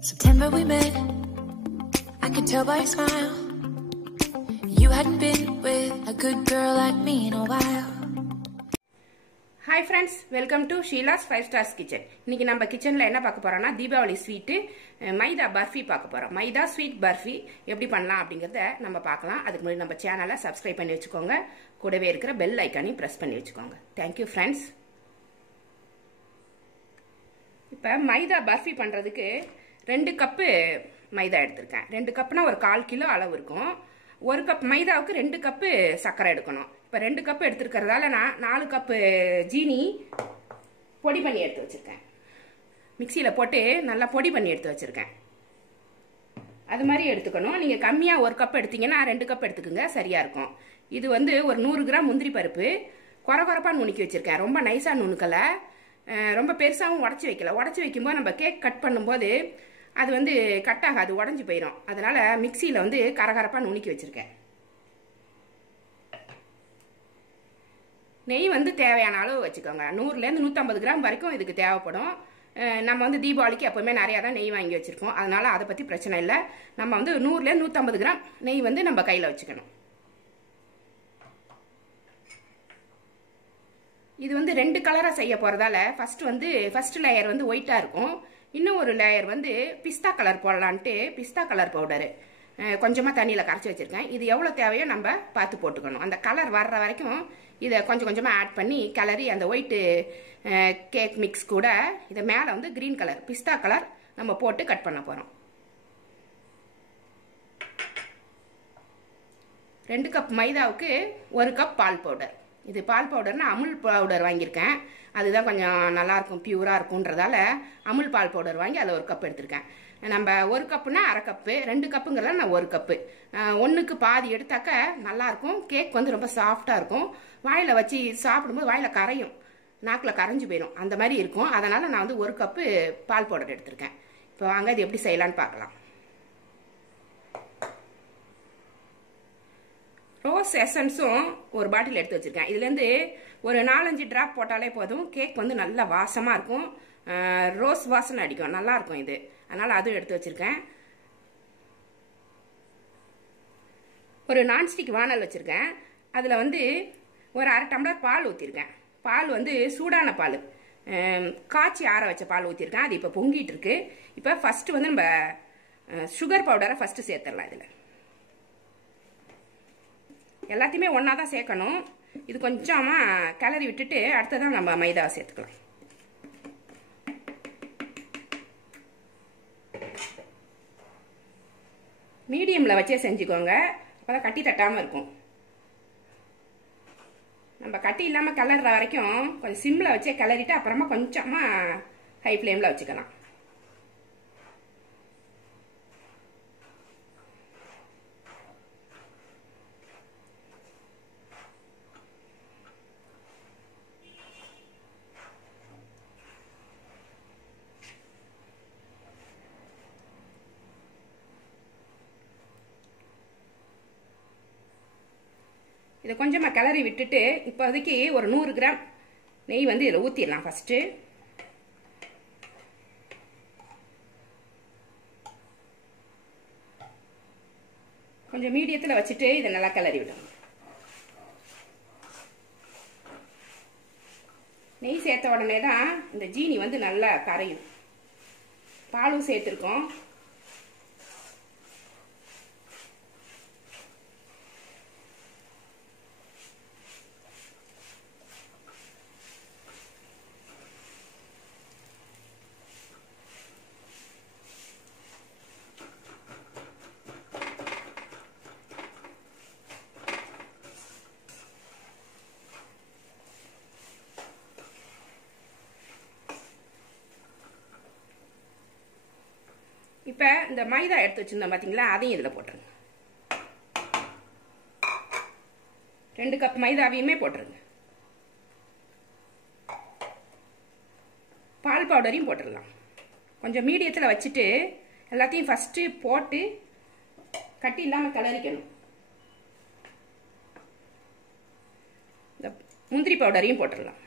September we met, I could tell by your smile. You hadn't been with a good girl like me in a while. Hi friends, welcome to Sheila's 5 Stars Kitchen. இன்னைக்கு நம்ம கிச்சன்ல என்ன பார்க்க போறோம்னா Deepavali sweet மைதா பர்ஃபி பார்க்க போறோம். மைதா sweet barfi எப்படி பண்ணலாம் அப்படிங்கறத நம்ம பார்க்கலாம். அதுக்கு முன்னாடி நம்ம சேனலை சப்ஸ்கிரைப் பண்ணி வச்சுக்கோங்க. கூடவே இருக்கிற பெல் ஐகானையும் பிரஸ் பண்ணி வச்சுக்கோங்க. Thank you friends. இப்போ மைதா பர்ஃபி பண்றதுக்கு 2 கப் மைதா எடுத்துர்க்கேன். 2 கப்னா ஒரு 1/4 கிலோ அளவு இருக்கும். 1 கப் மைதாவுக்கு 2 கப் சர்க்கரை எடுக்கணும். இப்போ 2 கப் எடுத்துக்கிறதால நான் 4 கப் ஜீனி பொடி பண்ணி எடுத்து வச்சிருக்கேன். மிக்சியில் போட்டு நல்லா பொடி பண்ணி எடுத்து வச்சிருக்கேன். அது மாதிரி எடுத்துக்கணும். நீங்கள் கம்மியாக 1 கப் எடுத்தீங்கன்னா 2 கப் எடுத்துக்கோங்க, சரியாக இருக்கும். இது வந்து ஒரு 100 கிராம் முந்திரி பருப்பு கொரகொரப்பாக நுணுக்கி வச்சிருக்கேன். ரொம்ப நைஸாக நுணுக்கலை, ரொம்ப பெருசாகவும் உடச்சி வைக்கல. உடச்சி வைக்கும்போது நம்ம கேக் கட் பண்ணும்போது அது வந்து கட் ஆகாது, உடஞ்சி போயிடும். அதனால் மிக்சியில் வந்து கரகரப்பாக நுணுக்கி வச்சுருக்கேன். நெய் வந்து தேவையான அளவு வச்சுக்கோங்க. 100லேருந்து 150 கிராம் வரைக்கும் இதுக்கு தேவைப்படும். நம்ம வந்து தீபாவளிக்கு எப்போவுமே நிறையா தான் நெய் வாங்கி வச்சுருக்கோம். அதனால் அதை பற்றி பிரச்சனை இல்லை. நம்ம வந்து 100லேருந்து 150 கிராம் நெய் வந்து நம்ம கையில் வச்சுக்கணும். இது வந்து 2 கலராக செய்ய போகிறதால ஃபஸ்ட்டு லேயர் வந்து ஒயிட்டாக இருக்கும். இன்னும் ஒரு லேயர் வந்து பிஸ்தா கலர் போடலான்ட்டு பிஸ்தா கலர் பவுடரு கொஞ்சமாக தண்ணியில் கரைச்சி வச்சுருக்கேன். இது எவ்வளோ தேவையோ நம்ம பார்த்து போட்டுக்கணும். அந்த கலர் வர்ற வரைக்கும் இதை கொஞ்சம் கொஞ்சமாக ஆட் பண்ணி கிளறி அந்த ஒயிட்டு கேக் மிக்ஸ் கூட இதை மேலே வந்து க்ரீன் கலர் பிஸ்தா கலர் நம்ம போட்டு கட் பண்ண போகிறோம். 2 கப் மைதாவுக்கு 1 கப் பால் பவுடர். இது பால் பவுடர்னா அமுல் பவுடர் வாங்கியிருக்கேன். அதுதான் கொஞ்சம் நல்லாயிருக்கும், பியூராக இருக்குன்றதால அமுல் பால் பவுடர் வாங்கி அதில் 1 கப் எடுத்திருக்கேன். நம்ம 1 கப்புனா அரை கப்பு, 2 கப்புங்கிறத நான் 1 கப்பு, 1க்கு பாதி எடுத்தாக்க நல்லாயிருக்கும். கேக் வந்து ரொம்ப சாஃப்டாக இருக்கும். வாயில் வச்சு சாப்பிடும்போது வாயில் கரையும், நாக்கில் கரைஞ்சி போயிடும், அந்த மாதிரி இருக்கும். அதனால் நான் வந்து 1 கப்பு பால் பவுடர் எடுத்திருக்கேன். இப்போ வாங்க இது எப்படி செய்யலான்னு பார்க்கலாம். ரோஸ் எசன்ஸும் ஒரு பாட்டில் எடுத்து வச்சுருக்கேன். இதுலேருந்து ஒரு 4-5 ட்ராப் போட்டாலே போதும். கேக் வந்து நல்லா வாசமாக இருக்கும், ரோஸ் வாசனை அடிக்கும், நல்லாயிருக்கும் இது. அதனால் அதுவும் எடுத்து வச்சுருக்கேன். ஒரு நான்ஸ்டிக் வானல் வச்சுருக்கேன். அதில் வந்து ஒரு 1/2 டம்ளர் பால் ஊற்றிருக்கேன். பால் வந்து சூடான பால், காய்ச்சி ஆற வச்ச பால் ஊற்றிருக்கேன். அது இப்போ பொங்கிட்டு இருக்கு. இப்போ ஃபஸ்ட்டு வந்து நம்ம சுகர் பவுடரை ஃபஸ்ட்டு சேர்த்துடலாம். இதில் எல்லாத்தையுமே ஒன்றா தான் சேர்க்கணும். இது கொஞ்சமாக கிளறி விட்டுட்டு அடுத்ததான் நம்ம மைதாவை சேர்த்துக்கலாம். மீடியமில் வச்சே செஞ்சுக்கோங்க, அப்போ தான் கட்டி தட்டாமல் இருக்கும். நம்ம கட்டி இல்லாமல் கிளற வரைக்கும் கொஞ்சம் சிம்மில் வச்சே கிளறிட்டு அப்புறமா கொஞ்சமாக ஹை ஃப்ளேமில் வச்சுக்கலாம். இதை கொஞ்சமாக கிளறி விட்டுட்டு இப்போதைக்கு ஒரு 100 கிராம் நெய் வந்து இதில் ஊற்றிடலாம். ஃபஸ்ட்டு கொஞ்சம் மீடியத்தில் வச்சுட்டு இதை நல்லா கிளறி விடணும். நெய் சேர்த்த உடனே தான் இந்த ஜீனி வந்து நல்லா கரையும். பாலும் சேர்த்துருக்கோம். இப்போ இந்த மைதா எடுத்து வச்சிருந்தோம் பார்த்தீங்களா, அதையும் இதில் போட்டுருங்க. 2 கப் மைதாவையுமே போட்டுருங்க. பால் பவுடரையும் போட்டுடலாம். கொஞ்சம் மீடியத்தில் வச்சுட்டு எல்லாத்தையும் ஃபஸ்ட்டு போட்டு கட்டி இல்லாமல் கிளறிக்கணும். இந்த முந்திரி பவுடரையும் போட்டுடலாம்.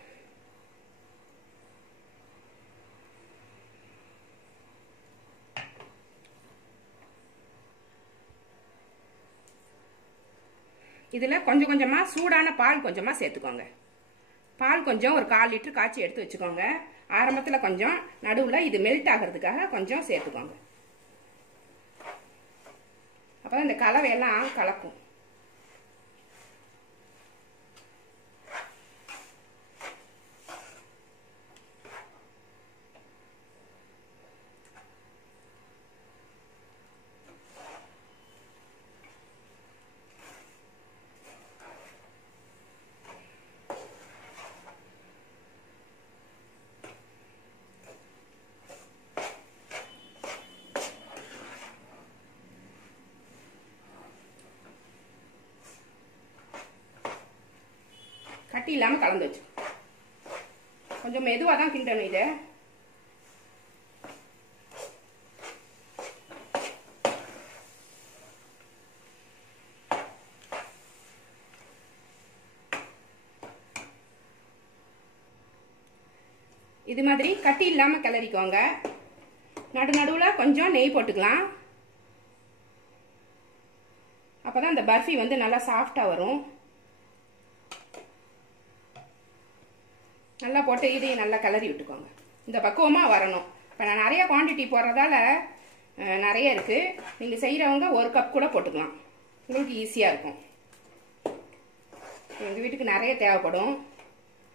இதில் கொஞ்சம் கொஞ்சமாக சூடான பால் கொஞ்சமாக சேர்த்துக்கோங்க. பால் கொஞ்சம் ஒரு 1/4 லிட்டர் காய்ச்சி எடுத்து வச்சுக்கோங்க. ஆரம்பத்தில் கொஞ்சம், நடுவில் இது மெல்ட் ஆகிறதுக்காக கொஞ்சம் சேர்த்துக்கோங்க. அப்போ தான் இந்த கலவையெல்லாம் கலக்கும். கட்டி இல்லாமல் கலந்து வச்சு கொஞ்சம் மெதுவாக தான் கிண்டணும். இதை இது மாதிரி கட்டி இல்லாமல் கிளறிக்கோங்க. நடுவில் கொஞ்சம் நெய் போட்டுக்கலாம். அப்போ தான் அந்த பர்ஃபி வந்து நல்லா சாஃப்டாக வரும். நல்லா போட்டு இதையும் நல்லா கிளறி விட்டுக்கோங்க. இந்த பக்குவமாக வரணும். இப்போ நான் நிறைய குவான்டிட்டி போடுறதால நிறைய இருக்குது. நீங்கள் செய்கிறவங்க 1 கப் கூட போட்டுக்கலாம். உங்களுக்கு ஈஸியாக இருக்கும். எங்கள் வீட்டுக்கு நிறைய தேவைப்படும்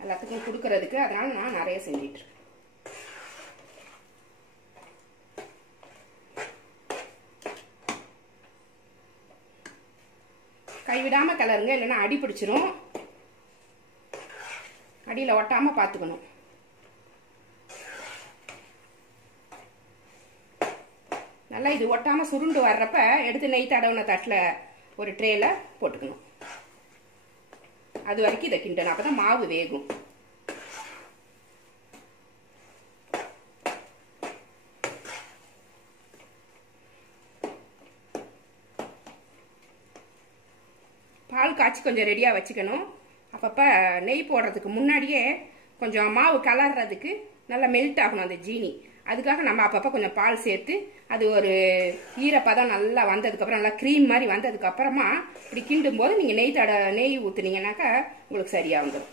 எல்லாத்துக்கும் கொடுக்கறதுக்கு. அதனால் நான் நிறைய செஞ்சிட்ருக்கேன். கைவிடாமல் கிளறுங்க, இல்லைன்னா அடி பிடிச்சிரும். அடியில் ஒட்டாமல் பார்த்துக்கணும். நல்லா இது ஒட்டாமல் சுருண்டு வர்றப்ப எடுத்து நெய் தடவின தட்டில் ஒரு ட்ரேல போட்டுக்கணும். அது வரைக்கும் இதை கிண்டணும். அப்போ தான் மாவு வேகும். பால் காய்ச்சி கொஞ்சம் ரெடியாக வச்சுக்கணும். அப்பப்போ நெய் போடுறதுக்கு முன்னாடியே கொஞ்சம் மாவு கலர்றதுக்கு நல்லா மெல்ட் ஆகணும் அந்த ஜீனி. அதுக்காக நம்ம அப்பப்போ கொஞ்சம் பால் சேர்த்து அது ஒரு ஈரப்பதம் நல்லா வந்ததுக்கப்புறம், நல்லா க்ரீம் மாதிரி வந்ததுக்கப்புறமா இப்படி கிண்டும் போது நீங்கள் நெய் ஊற்றுனீங்கன்னாக்கா உங்களுக்கு சரியாக வந்துடும்.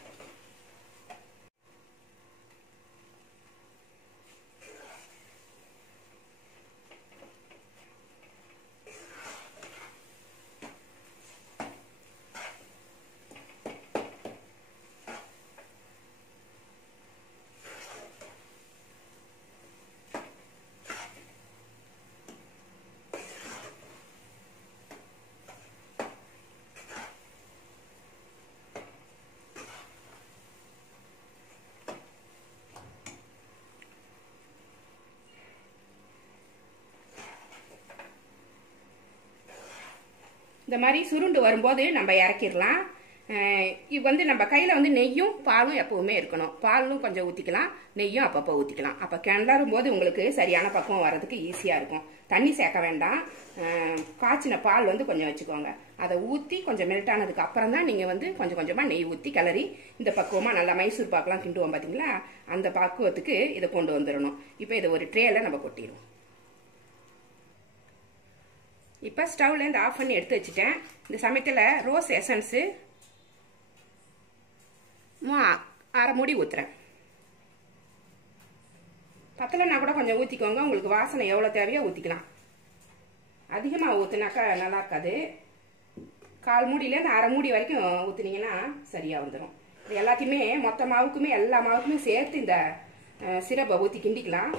இந்த மாதிரி சுருண்டு வரும்போது நம்ம இறக்கிடலாம். இது வந்து நம்ம கையில் வந்து நெய்யும் பாலும் எப்பவுமே இருக்கணும். பாலும் கொஞ்சம் ஊற்றிக்கலாம், நெய்யும் அப்பப்போ ஊற்றிக்கலாம். அப்போ கிளறும் போது உங்களுக்கு சரியான பக்குவம் வர்றதுக்கு ஈஸியாக இருக்கும். தண்ணி சேர்க்க வேண்டாம். காய்ச்சின பால் வந்து கொஞ்சம் வச்சுக்கோங்க. அதை ஊற்றி கொஞ்சம் மெல்ட் ஆனதுக்கு அப்புறம் தான் நீங்கள் வந்து கொஞ்சம் கொஞ்சமாக நெய் ஊற்றி கிளறி இந்த பக்குவமாக நல்லா மைசூர் பாக்கெலாம் கிண்டுவோம் பார்த்தீங்களா, அந்த பக்குவத்துக்கு இதை கொண்டு வந்துடணும். இப்போ இதை ஒரு ட்ரேயில் நம்ம கொட்டிடுவோம். இப்போ ஸ்டவ்லேருந்து ஆஃப் பண்ணி எடுத்து வச்சுட்டேன். இந்த சமயத்தில் ரோஸ் எசன்ஸு 1/2 மூடி ஊற்றுறேன். பத்தலைன்னா கூட கொஞ்சம் ஊற்றிக்கோங்க. உங்களுக்கு வாசனை எவ்வளோ தேவையோ ஊற்றிக்கலாம். அதிகமாக ஊற்றுனாக்கா நல்லா இருக்காது. 1/4 மூடியிலேருந்து 1/2 மூடி வரைக்கும் ஊற்றுனீங்கன்னா சரியாக வந்துடும். இது எல்லாத்தையுமே மொத்த மாவுக்குமே எல்லா மாவுக்குமே சேர்த்து இந்த சிரப்பை ஊற்றி கிண்டிக்கலாம்.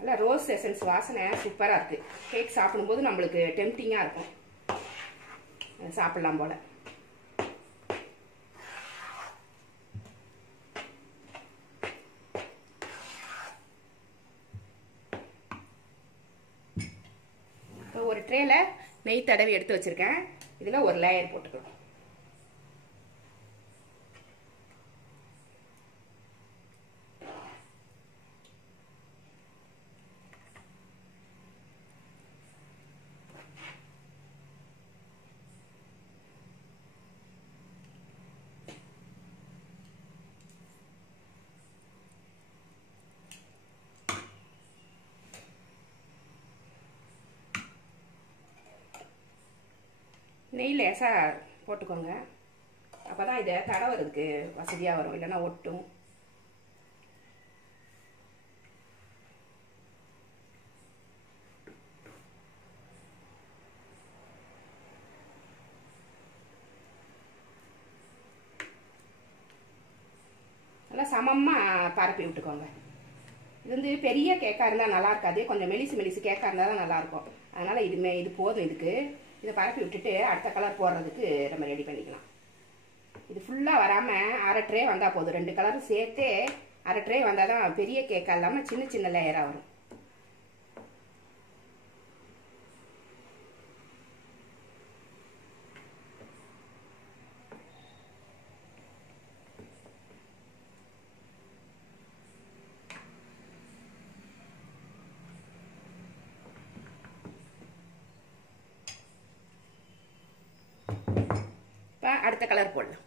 நல்லா ரோஸ் எசன்ஸ் வாசனை சூப்பராக இருக்குது. கேக் சாப்பிடும்போது நம்மளுக்கு டெம்டிங்காக இருக்கும், சாப்பிடலாம் போல. ஒரு ட்ரேல நெய் தடவி எடுத்து வச்சிருக்கேன். இதில் ஒரு லேயர் போட்டுக்கலாம். நெய் லேசாக போட்டுக்கோங்க. அப்போ தான் இதை தடவுறதுக்கு வசதியாக வரும், இல்லைன்னா ஒட்டும். நல்லா சமமாக பரப்பி விட்டுக்கோங்க. இது வந்து பெரிய கேக்காக இருந்தால் நல்லா இருக்காது, கொஞ்சம் மெலிசு கேக்காக இருந்தால் தான் நல்லாயிருக்கும். அதனால் இது போதும். இதுக்கு இதை பரப்பி விட்டுட்டு அடுத்த கலர் போடுறதுக்கு நம்ம ரெடி பண்ணிக்கலாம். இது ஃபுல்லாக வராமல் அரை ட்ரே வந்தால் போதும். 2 கலரும் சேர்த்தே அரை ட்ரே வந்தால் தான் பெரிய கேக்காக இல்லாமல் சின்ன சின்ன லேயராக வரும். இப்போ அடுத்த கலர் போடலாம்.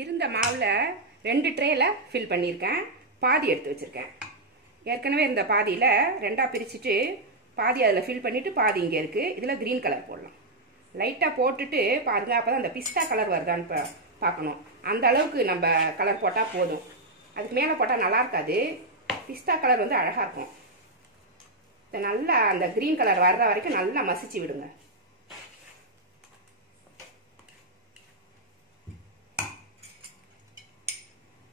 இருந்த மாவில் 2 ட்ரேயில் ஃபில் பண்ணியிருக்கேன், பாதி எடுத்து வச்சுருக்கேன். ஏற்கனவே இந்த பாதியில் 2ஆக பிரிச்சுட்டு பாதி அதில் ஃபில் பண்ணிவிட்டு பாதி இங்கே இருக்குது. இதில் க்ரீன் கலர் போடலாம். லைட்டாக போட்டுட்டு பாருங்கள், அப்போ தான் அந்த பிஸ்தா கலர் வருதான்னு பார்க்கணும். அந்த அளவுக்கு நம்ம கலர் போட்டால் போதும். அதுக்கு மேலே போட்டால் நல்லா இருக்காது. பிஸ்தா கலர் வந்து அழகாக இருக்கும். இதை நல்லா அந்த க்ரீன் கலர் வர்ற வரைக்கும் நல்லா மசிச்சு விடுங்க.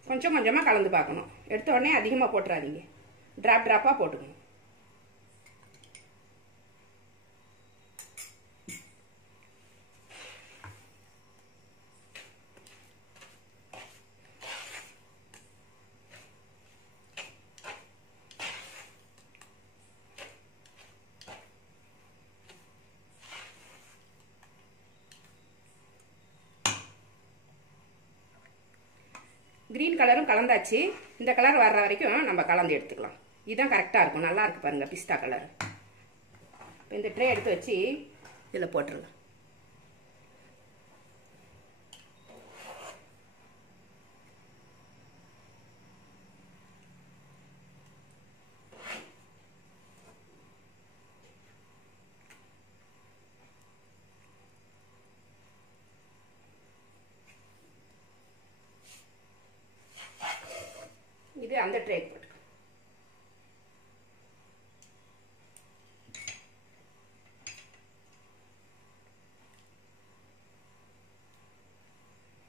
கொஞ்சம் கொஞ்சமாக கலந்து பார்க்கணும். எடுத்த உடனே அதிகமாக போட்டுறாதீங்க, ட்ராப்பாக போட்டுக்கணும். க்ரீன் கலரும் கலந்தாச்சு. இந்த கலர் வர்ற வரைக்கும் நம்ம கலந்து எடுத்துக்கலாம். இதுதான் கரெக்டாக இருக்கும். நல்லா இருக்கு பாருங்கள் பிஸ்தா கலர். இப்போ இந்த ட்ரே எடுத்து வச்சு இதில் போட்டுருங்க. இது அந்த ட்ரே போட்டு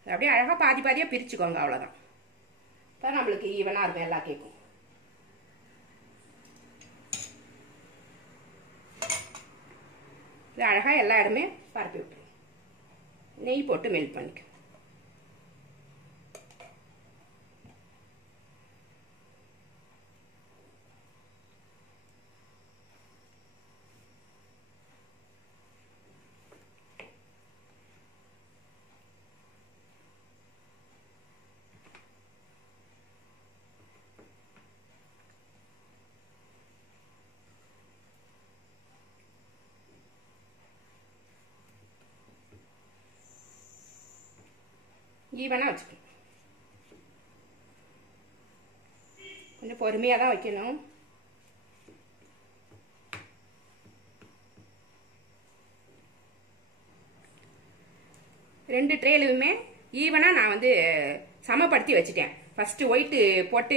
அப்படியே அழகாக பாதி பாதியாக பிரிச்சுக்கோங்க. அவ்வளோதான். இப்போ நம்மளுக்கு ஈவனாக இருக்கும் எல்லா கேக்கும். இது அழகாக எல்லா இடமே பரப்பி விட்டுருங்க. நெய் போட்டு மெல்ட் பண்ணிக்க. ஈவனாக வச்சுக்கணும். கொஞ்சம் பொறுமையாக தான் வைக்கணும். ரெண்டு ட்ரேலுமே ஈவனாக நான் வந்து சமப்படுத்தி வச்சுட்டேன். ஃபஸ்ட்டு ஒயிட்டு போட்டு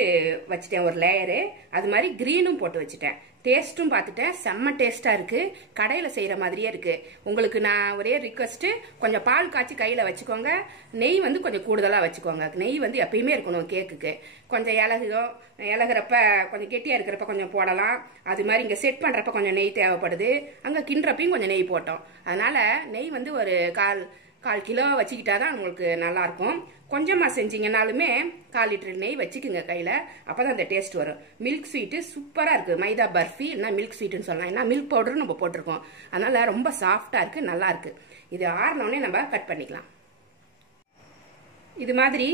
வச்சுட்டேன் ஒரு லேயரு, அது மாதிரி க்ரீனும் போட்டு வச்சுட்டேன். டேஸ்ட்டும் பார்த்துட்டேன், செம்ம டேஸ்ட்டாக இருக்குது. கடையில் செய்கிற மாதிரியே இருக்குது. உங்களுக்கு நான் ஒரே ரிக்வஸ்ட்டு, கொஞ்சம் பால் காய்ச்சி கையில் வச்சுக்கோங்க. நெய் வந்து கொஞ்சம் கூடுதலாக வச்சுக்கோங்க. நெய் வந்து எப்பயுமே இருக்கணும் கேக்குக்கு. கொஞ்சம் இலகுறப்ப கொஞ்சம் கெட்டியாக இருக்கிறப்ப கொஞ்சம் போடலாம். அது மாதிரி இங்கே செட் பண்ணுறப்ப கொஞ்சம் நெய் தேவைப்படுது. அங்கே கிண்டுறப்பையும் கொஞ்சம் நெய் போட்டோம். அதனால் நெய் வந்து ஒரு கால் கிலோ வச்சுக்கிட்டா தான் உங்களுக்கு நல்லாயிருக்கும். கொஞ்சமாக செஞ்சிங்கனாலுமே 1/4 லிட்டர் நெய் வச்சுக்குங்க கையில். அப்போ தான் அந்த டேஸ்ட் வரும். மில்க் ஸ்வீட்டு சூப்பராக இருக்குது. மைதா பர்ஃபி இல்லைனா மில்க் ஸ்வீட்டுன்னு சொல்லலாம். ஏன்னா மில்க் பவுடரும் நம்ம போட்டிருக்கோம். அதனால் ரொம்ப சாஃப்டாக இருக்குது, நல்லாயிருக்கு. இது ஆறினோடனே நம்ம கட் பண்ணிக்கலாம். இது மாதிரி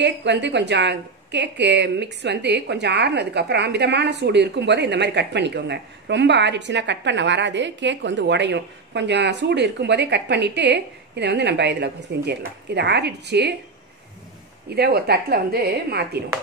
கேக் வந்து கொஞ்சம் கேக்கு மிக்ஸ் வந்து கொஞ்சம் ஆறுனதுக்கப்புறம் மிதமான சூடு இருக்கும்போது இந்த மாதிரி கட் பண்ணிக்கோங்க. ரொம்ப ஆறிடுச்சுன்னா கட் பண்ண வராது, கேக் வந்து உடையும். கொஞ்சம் சூடு இருக்கும்போதே கட் பண்ணிவிட்டு இதை வந்து நம்ம இதில் செஞ்சிடலாம். இது ஆறிடுச்சு. இதை ஒரு தட்டில் வந்து மாற்றிடும்.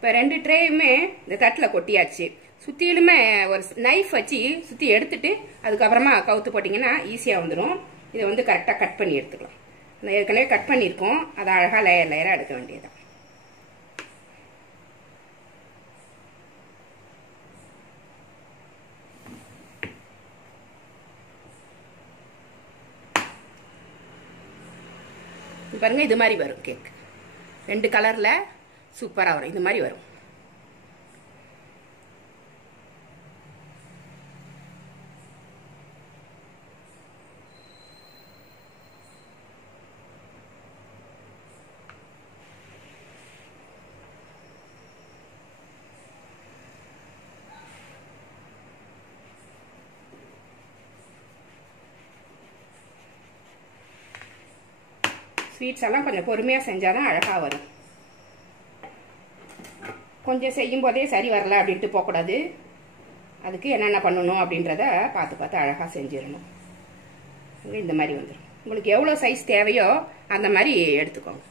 இப்போ 2 ட்ரேயுமே இந்த தட்டில் கொட்டியாச்சு. சுற்றிலுமே ஒரு நைஃப் வச்சு சுற்றி எடுத்துட்டு அதுக்கப்புறமா கவுத்து போட்டிங்கன்னா ஈஸியாக வந்துடும். இதை வந்து கரெக்டாக கட் பண்ணி எடுத்துக்கலாம். நான் ஏற்கனவே கட் பண்ணியிருக்கோம். அதை அழகாக லேயர் லேயராக எடுக்க வேண்டியதுதான். பாருங்க, இது மாதிரி வரும் கேக். 2 கலரில் சூப்பராக வரும். இது மாதிரி வரும். ஸ்வீட்ஸ் எல்லாம் கொஞ்சம் பொறுமையாக செஞ்சால் தான் அழகாக வரும். கொஞ்சம் செய்யும் போதே சரி வரல அப்படின்ட்டு போகக்கூடாது. அதுக்கு என்னென்ன பண்ணணும் அப்படின்றத பார்த்து அழகாக செஞ்சிடணும். இந்த மாதிரி வந்துடும். உங்களுக்கு எவ்வளோ சைஸ் தேவையோ அந்த மாதிரி எடுத்துக்கோங்க.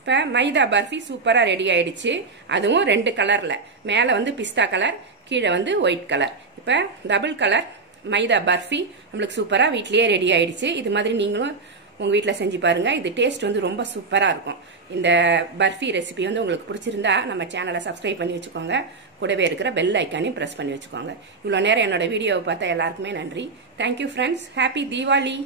இப்போ மைதா பர்ஃபி சூப்பராக ரெடி ஆயிடுச்சு. அதுவும் 2 கலரில், மேலே வந்து பிஸ்தா கலர், கீழே வந்து ஒயிட் கலர். இப்போ டபுள் கலர் மைதா பர்ஃபி நம்மளுக்கு சூப்பராக வீட்லேயே ரெடி ஆயிடுச்சு. இது மாதிரி நீங்களும் உங்கள் வீட்டில் செஞ்சு பாருங்கள். இது டேஸ்ட் வந்து ரொம்ப சூப்பராக இருக்கும். இந்த பர்ஃபி ரெசிபி வந்து உங்களுக்கு பிடிச்சிருந்தா நம்ம சேனலை சப்ஸ்கிரைப் பண்ணி வச்சுக்கோங்க. கூடவே இருக்கிற பெல் ஐக்கானையும் ப்ரெஸ் பண்ணி வச்சுக்கோங்க. இவ்வளோ நேரம் என்னோட வீடியோவை பார்த்தா எல்லாருக்குமே நன்றி. Thank you friends. ஹாப்பி தீபாவளி.